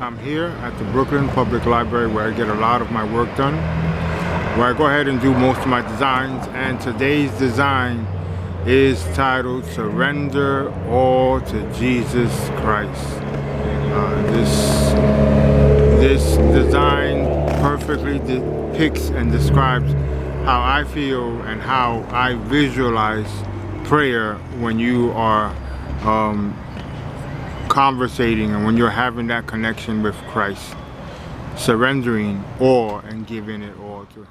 I'm here at the Brooklyn Public Library where I get a lot of my work done, where I go ahead and do most of my designs, and today's design is titled Surrender All to Jesus Christ. This design perfectly depicts and describes how I feel and how I visualize prayer when you are conversating and when you're having that connection with Christ, surrendering all and giving it all to Him.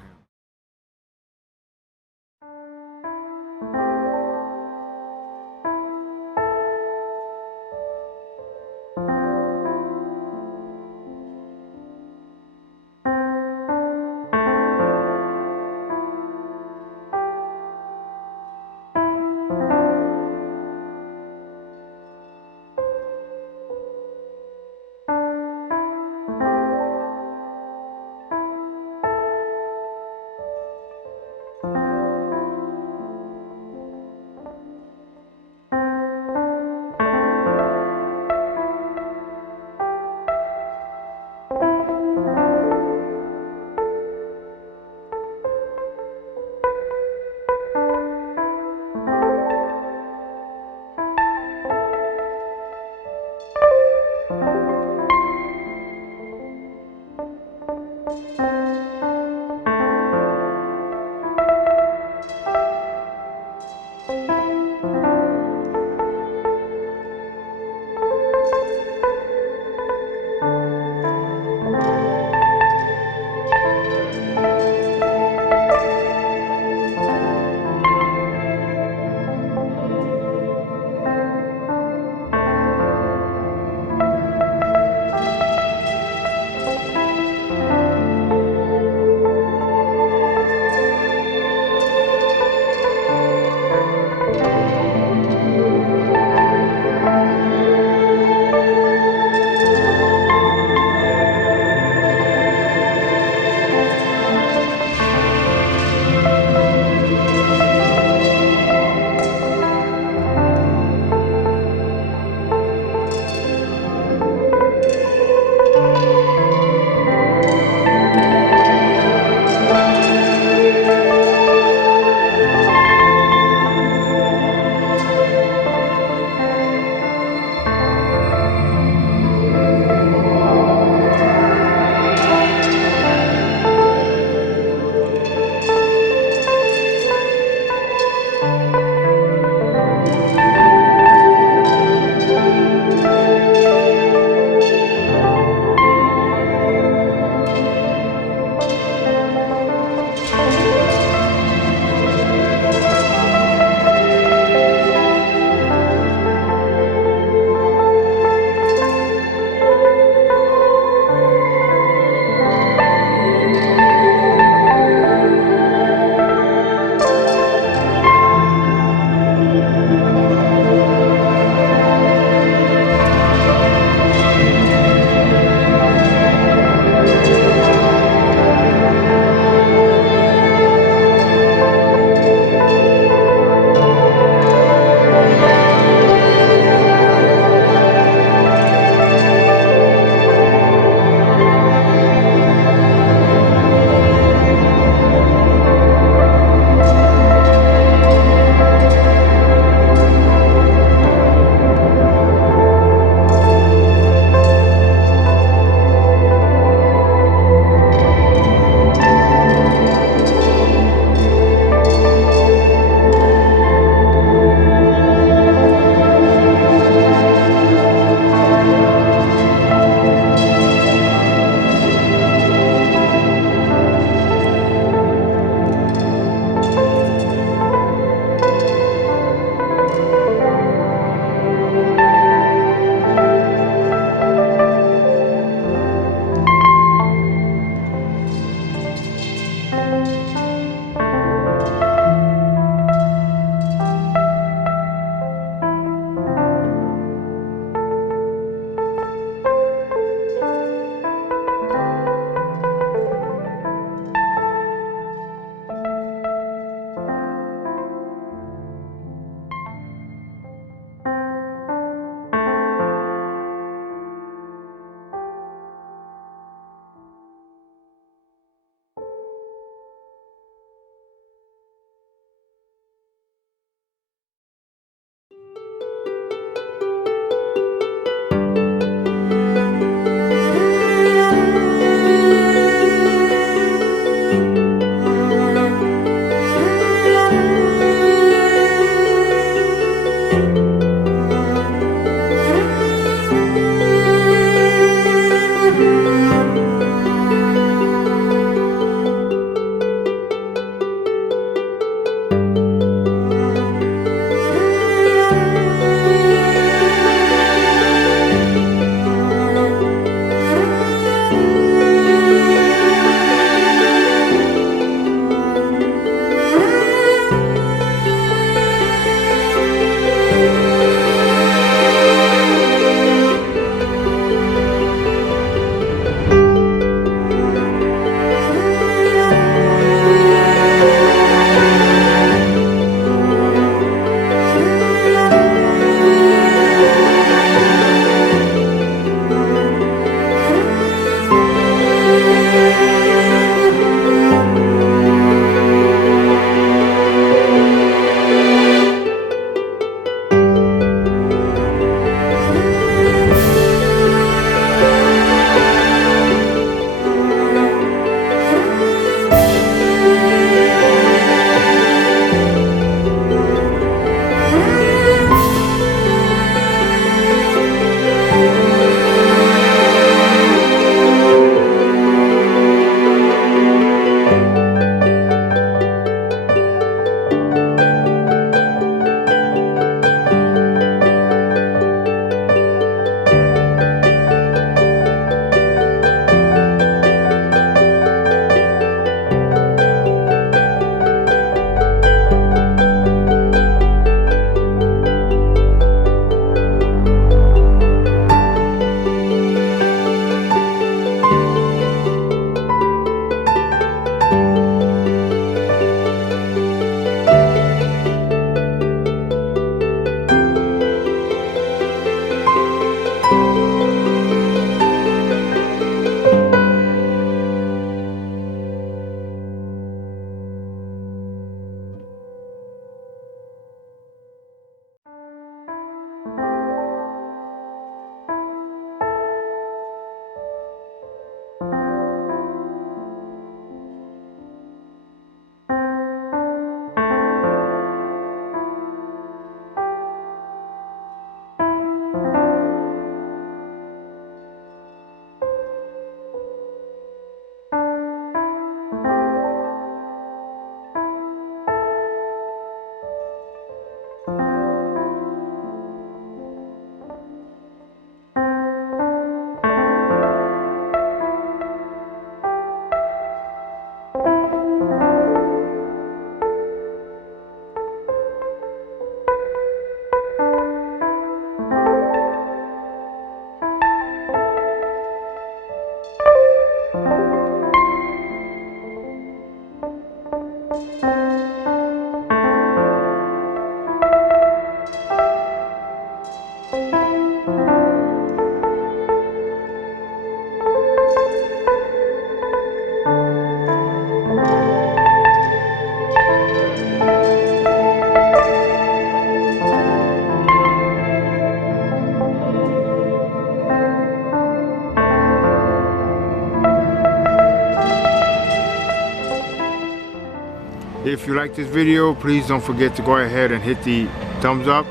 If you like this video, please don't forget to go ahead and hit the thumbs up.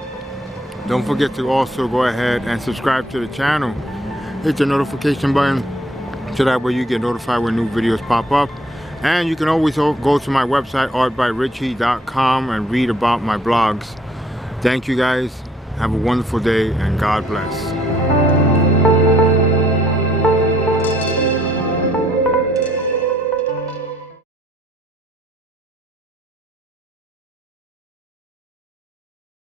Don't forget to also go ahead and subscribe to the channel. Hit the notification button so that way you get notified when new videos pop up. And you can always go to my website, artbyrichie.com, and read about my blogs. Thank you guys. Have a wonderful day and God bless.